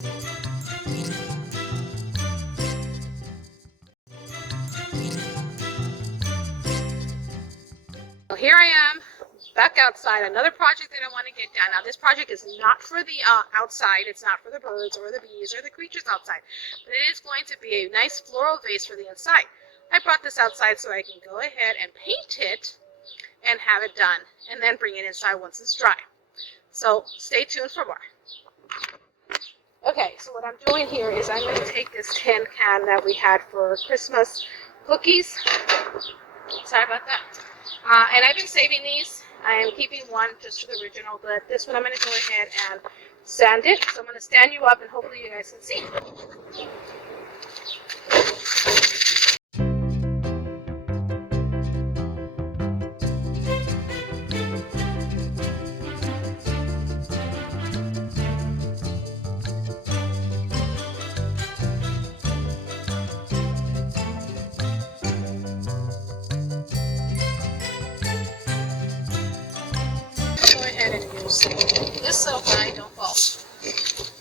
Well, here I am back outside, another project that I want to get done. Now this project is not for the outside, it's not for the birds or the bees or the creatures outside, but it is going to be a nice floral vase for the inside. I brought this outside so I can go ahead and paint it and have it done, and then bring it inside once it's dry. So stay tuned for more. Okay, so what I'm doing here is I'm going to take this tin can that we had for Christmas cookies. Sorry about that. And I've been saving these. I am keeping one just for the original, but this one I'm going to go ahead and sand it. So I'm going to stand you up and hopefully you guys can see. Go ahead and use this little guy, don't fall.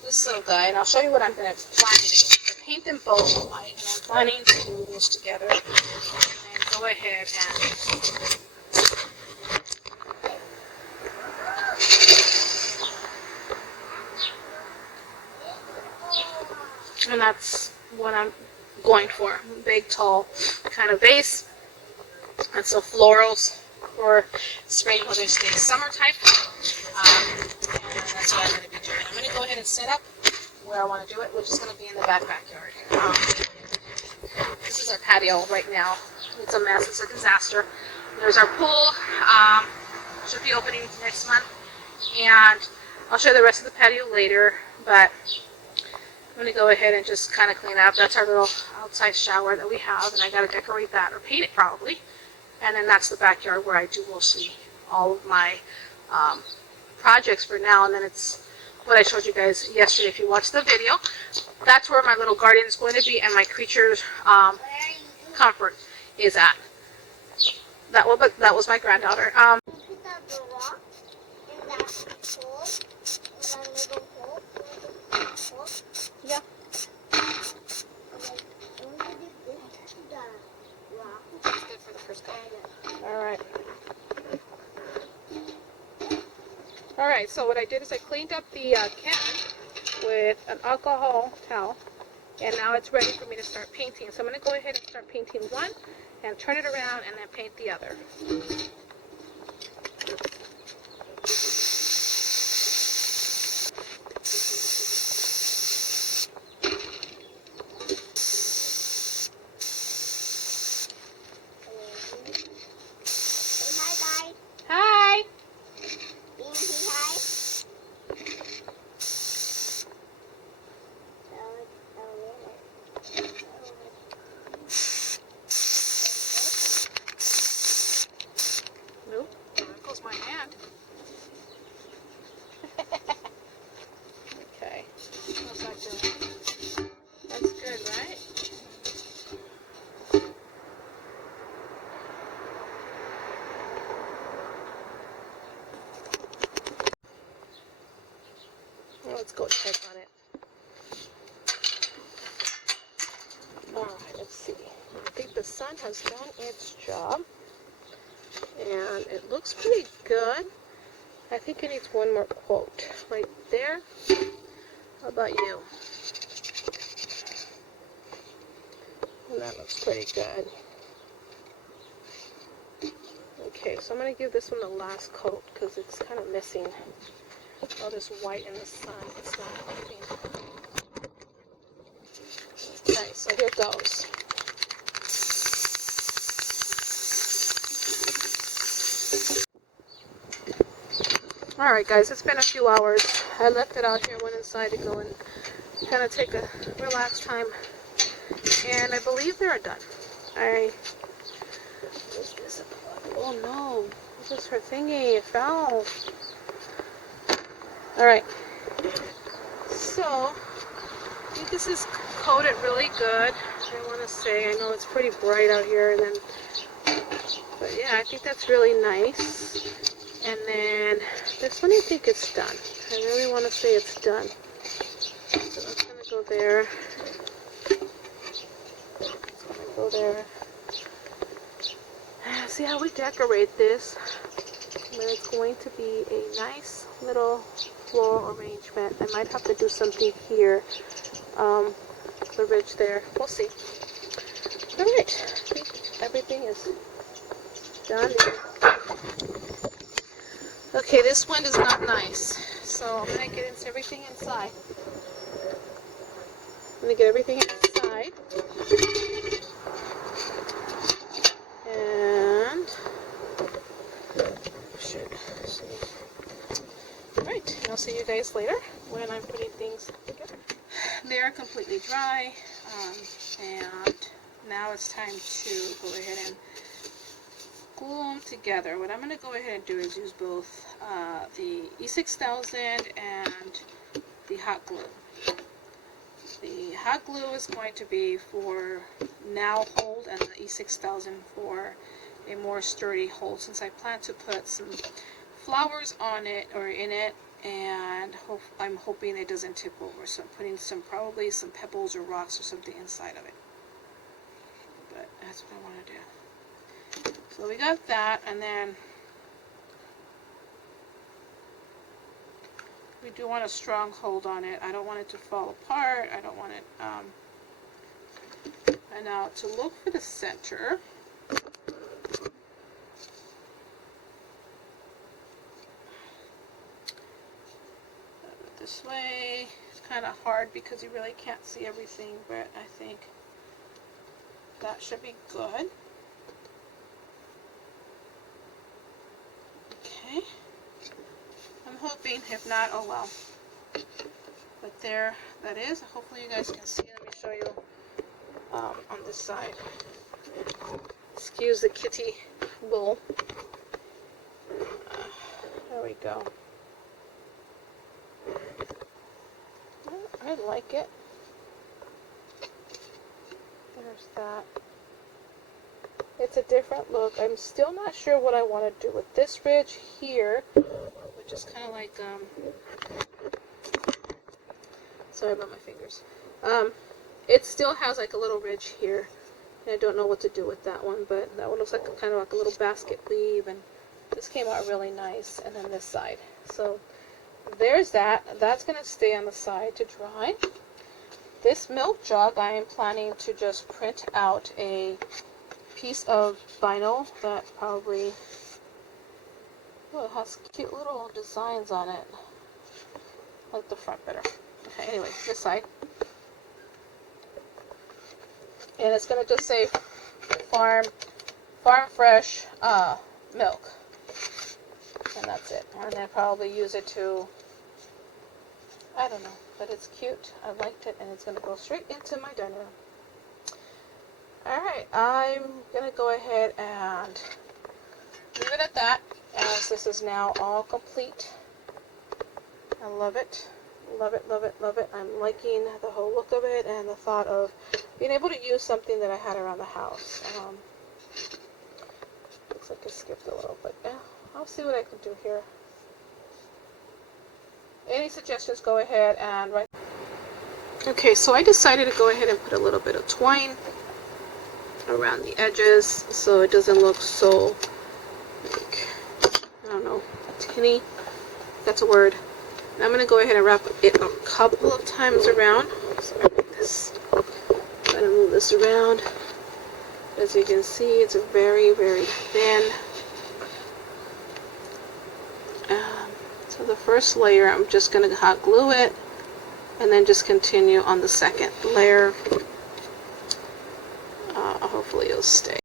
This little guy, and I'll show you what I'm going to plan to do. I'm going to paint them both white, and I'm planning to do this together. And then go ahead and that's what I'm going for. Big, tall kind of vase. And so florals for spring, Mother's Day, summer type. And that's what I'm going to be doing. I'm going to go ahead and set up where I want to do it, which is going to be in the backyard. This is our patio right now. It's a mess. It's a disaster. There's our pool. Should be opening next month. And I'll show you the rest of the patio later. But I'm going to go ahead and just kind of clean up. That's our little outside shower that we have. And I got to decorate that or paint it probably. And then that's the backyard where I do mostly all of my projects for now. And then it's what I showed you guys yesterday if you watched the video. That's where my little garden is going to be and my creature's comfort is at. That was my granddaughter. Yeah. That's good for the first go. Alright. Alright, so what I did is I cleaned up the can with an alcohol towel, and now it's ready for me to start painting. So I'm going to go ahead and start painting one and turn it around and then paint the other. My hand. Okay. How's that doing? That's good, right? Well, let's go check on it. Alright, let's see. I think the sun has done its job. And it looks pretty good. I think it needs one more coat right there. How about you? And that looks pretty good. Okay, so I'm going to give this one the last coat because it's kind of missing all this white in the sun. It's not helping. Okay, so here goes. Alright guys, it's been a few hours. I left it out here, went inside to go and kind of take a relaxed time. And I believe they're done. Is this a, oh no, this is her thingy, it fell. Alright, so I think this is coated really good. I want to say, I know it's pretty bright out here, and then, but yeah, I think that's really nice. And then this one I think it's done. I really want to say it's done. So there. It's gonna go there. See how we decorate this. But it's going to be a nice little floral arrangement. I might have to do something here. The ridge there. We'll see. Alright. I think everything is done. Okay, this one is not nice. So I'm going to get into everything inside. I'm going to get everything inside. And should see. Alright, I'll see you guys later when I'm putting things together. They're completely dry, and now it's time to go ahead and glue them together. What I'm going to go ahead and do is use both the E6000 and the hot glue. The hot glue is going to be for now hold, and the E6000 for a more sturdy hold, since I plan to put some flowers on it or in it, and I'm hoping it doesn't tip over. So I'm putting probably some pebbles or rocks or something inside of it. But that's what I want to do. So we got that, and then we do want a strong hold on it. I don't want it to fall apart. I don't want it, and now to look for the center. This way. It's kind of hard because you really can't see everything, but I think that should be good. Okay. I'm hoping, if not, oh well. But there that is. Hopefully you guys can see. Let me show you on this side. Excuse the kitty bowl. There we go. I like it. There's that. It's a different look. I'm still not sure what I want to do with this ridge here, which is kind of like, sorry about my fingers. It still has like a little ridge here. And I don't know what to do with that one, but that one looks like kind of like a little basket weave, and this came out really nice. And then this side. So there's that. That's going to stay on the side to dry. This milk jug, I am planning to just print out a piece of vinyl that probably, oh, it has cute little designs on it. I like the front better. Okay, anyway, this side. And it's going to just say farm fresh milk. And that's it. And then probably use it to, I don't know, but it's cute. I liked it, and it's going to go straight into my dining room. Alright, I'm going to go ahead and leave it at that, as this is now all complete. I love it. Love it, love it, love it. I'm liking the whole look of it, and the thought of being able to use something that I had around the house. Looks like I skipped a little, but yeah. I'll see what I can do here. Any suggestions, go ahead and write. Okay, so I decided to go ahead and put a little bit of twine around the edges so it doesn't look so, like, I don't know, tinny. That's a word. And I'm going to go ahead and wrap it a couple of times around. So like this. I'm going to move this around. As you can see, it's very, very thin. So the first layer, I'm just going to hot glue it, and then just continue on the second layer. Hopefully it'll stay.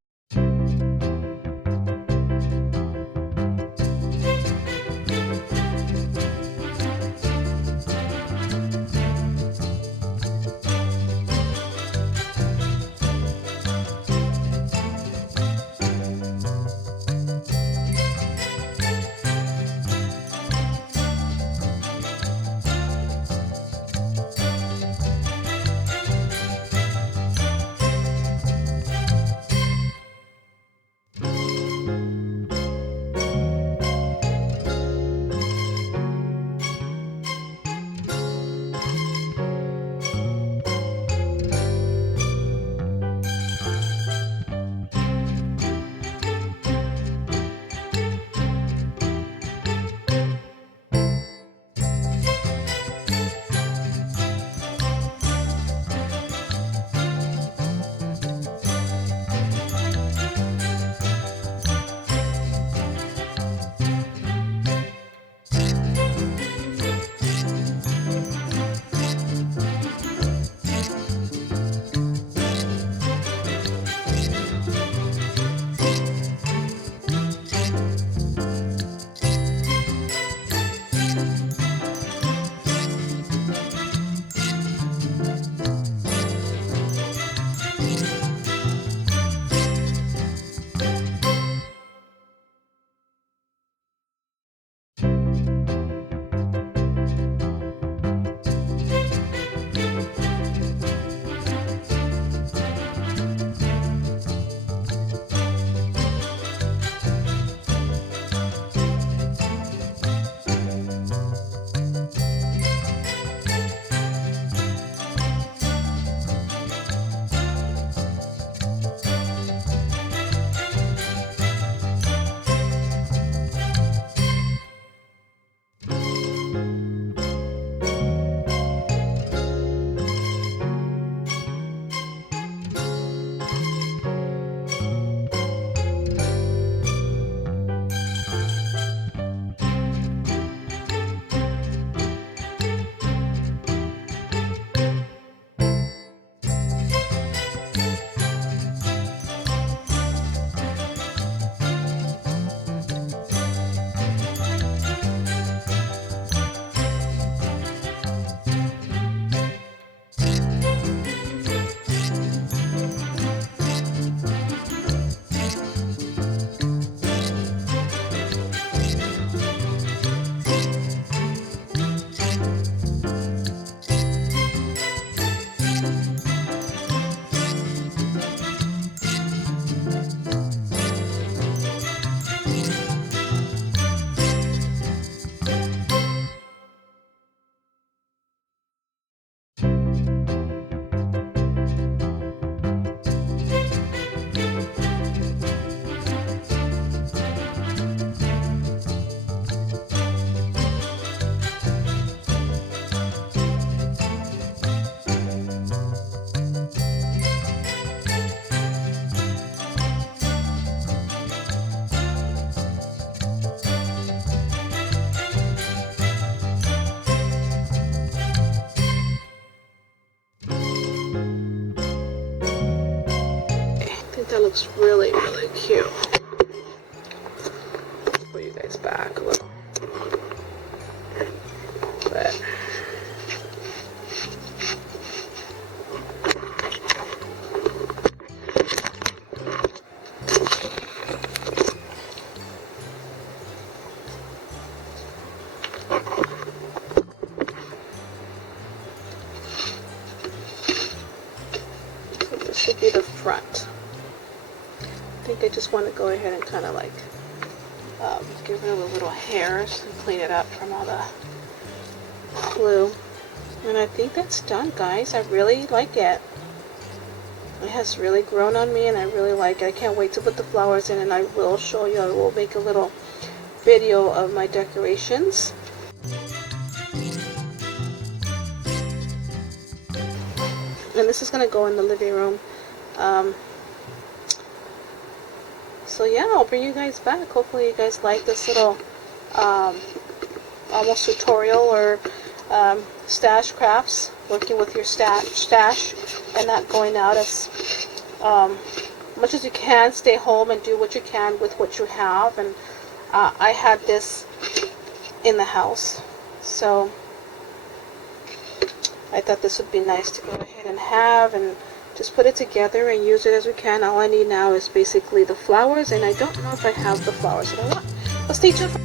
That looks really, really cute. Put you guys back a little bit. So this should be the front. I think I just want to go ahead and kind of like get rid of the little hairs and clean it up from all the glue. And I think that's done, guys. I really like it. It has really grown on me and I really like it. I can't wait to put the flowers in, and I will show you. I will make a little video of my decorations. And this is going to go in the living room. So yeah, I'll bring you guys back. Hopefully you guys like this little almost tutorial or stash crafts, working with your stash and not going out as much as you can. Stay home and do what you can with what you have. And I had this in the house, so I thought this would be nice to go ahead and have, and just put it together and use it as we can. All I need now is basically the flowers, and I don't know if I have the flowers that I want. Well, stay tuned.